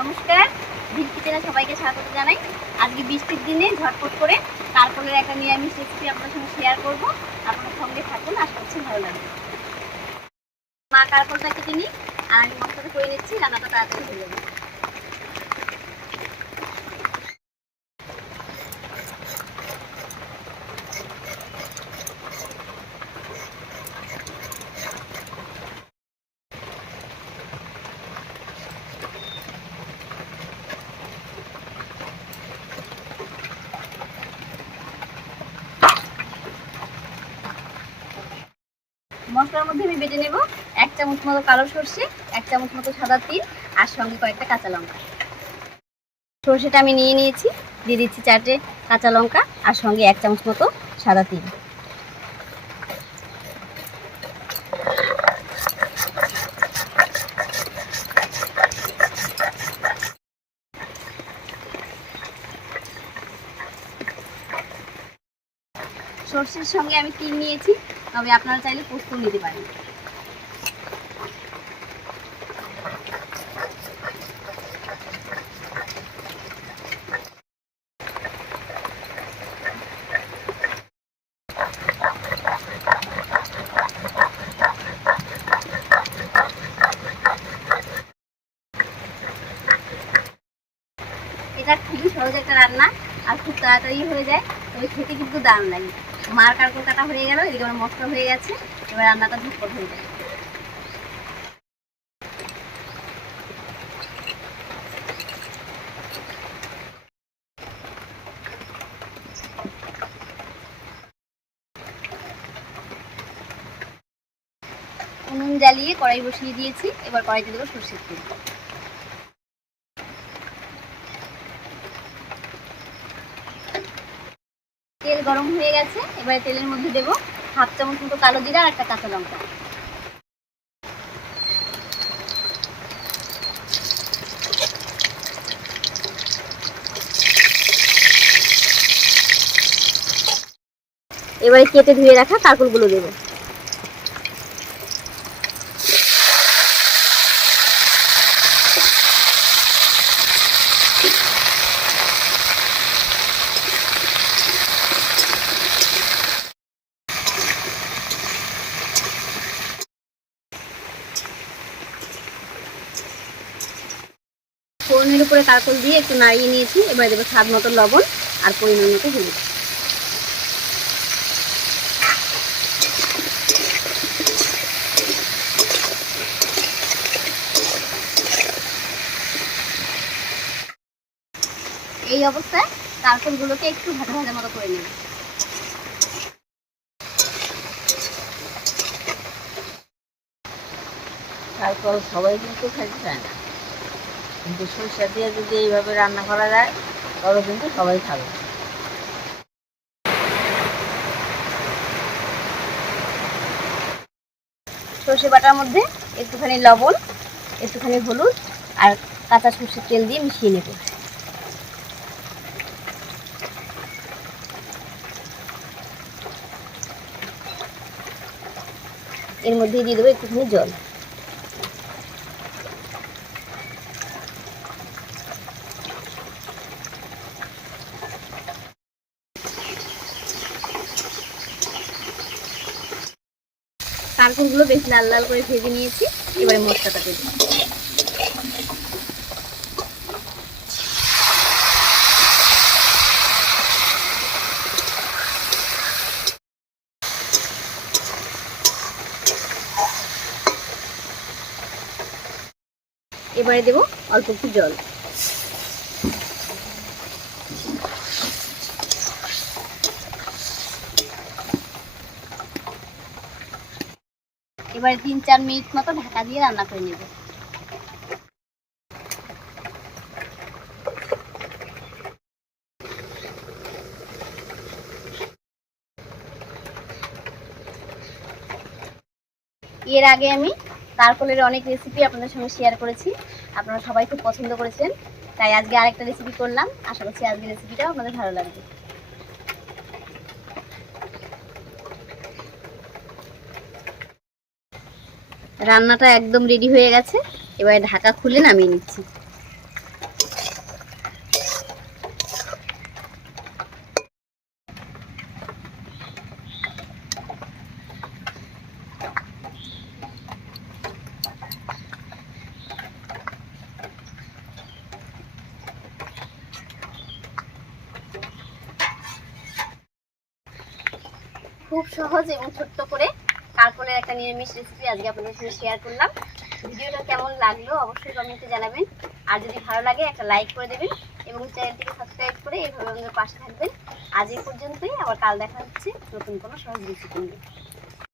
নমস্কার। ভিল কিচেনে সবাইকে স্বাগত জানাই। আজকে বৃষ্টির দিনে ঝটপট করে তারপরের একটা নিরামিষ রেসিপি আপনার সঙ্গে শেয়ার করব। আপনার সঙ্গে থাকুন, আশা করছি ভালো লাগবে। মা কারকলটা কেটে নিই আর আমি মশলাটা করে নিচ্ছি, রান্নাটা তাড়াতাড়ি হয়ে যাবে। মশলার মধ্যে আমি বেটে নেব এক চামচ মতো কালো সর্ষে, এক চামচ মতো সাদা তিল আর সঙ্গে কয়েকটা কাঁচা লঙ্কা। সর্ষেটা আমি নিয়ে নিয়েছি, দিয়ে দিচ্ছি চারটে কাঁচা লঙ্কা আর সঙ্গে এক চামচ মতো সাদা তিল। সর্ষের সঙ্গে আমি তিল নিয়েছি তবে আপনারা চাইলে পোস্ত নিতে পারেন। এটা খুবই সহজ একটা রান্না। তাড়াতাড়ি হয়ে যায়, তবে খেতে কিন্তু দারুণ লাগে। মার কারকল কাটা হয়ে গেল, এদিকে আমার মশলা হয়ে গেছে, এবার রান্নাটা ঝটপট হয়ে যায় জ্বালিয়ে কড়াই বসিয়ে দিয়েছি, এবার কড়াইতে দেবো সর্ষের তেল। তেল গরম হয়ে গেছে, এবারে তেলের মধ্যে দেবো হাফ চামচ মতো কালো জিরা আর একটা কাঁচা লঙ্কা। এবারে কেটে ধুয়ে রাখা কাকুলগুলো দেবো। ফোড়নের উপরে কারকল দিয়ে একটু নাড়িয়ে নিয়েছি। এবার দেবো স্বাদ মতো লবণ আর পরিমাণ মতো হলুদ। এই অবস্থায় কারকলগুলোকে একটু ভাজা ভাজা মতো করে নেব তারপর সবাই কিন্তু খেতে চায় না। কিন্তু সরষে দিয়ে যদি এইভাবে রান্না করা যায়, তবে কিন্তু সবাই খাবে। সর্ষে বাটার মধ্যে একটুখানি লবণ, একটুখানি হলুদ আর কাঁচা সর্ষের তেল দিয়ে মিশিয়ে নেব। এর মধ্যে দিয়ে দেবো একটুখানি জল। কারকুলগুলো বেশ লাল লাল করে ভেজে নিয়েছি। এবারে মশলাটা দেবো এবারে দেবো অল্প একটু জল। এবারে তিন, চার মিনিট মতো ঢাকা দিয়ে রান্না করে নেব। এর আগে আমি কারকলের অনেক রেসিপি আপনাদের সঙ্গে শেয়ার করেছি। আপনারা সবাই খুব পছন্দ করেছেন। তাই আজকে আরেকটা রেসিপি করলাম। আশা করছি আজকের রেসিপিটাও আপনাদের ভালো লাগবে। রান্নাটা একদম রেডি হয়ে গেছে। এবারে ঢাকা খুলে নামিয়ে নিচ্ছি। খুব সহজ এবং ছোট্ট করে কারকলের একটা নিরামিষ রেসিপি আজকে আপনাদের সাথে শেয়ার করলাম। ভিডিওটা কেমন লাগল অবশ্যই কমেন্টে জানাবেন। আর যদি ভালো লাগে, একটা লাইক করে দেবেন এবং চ্যানেলটিকে সাবস্ক্রাইব করে এইভাবে আমাদের পাশে থাকবেন। আজ এই পর্যন্তই, আবার কাল দেখা হচ্ছে নতুন কোনো সহজ রেসিপি নিয়ে।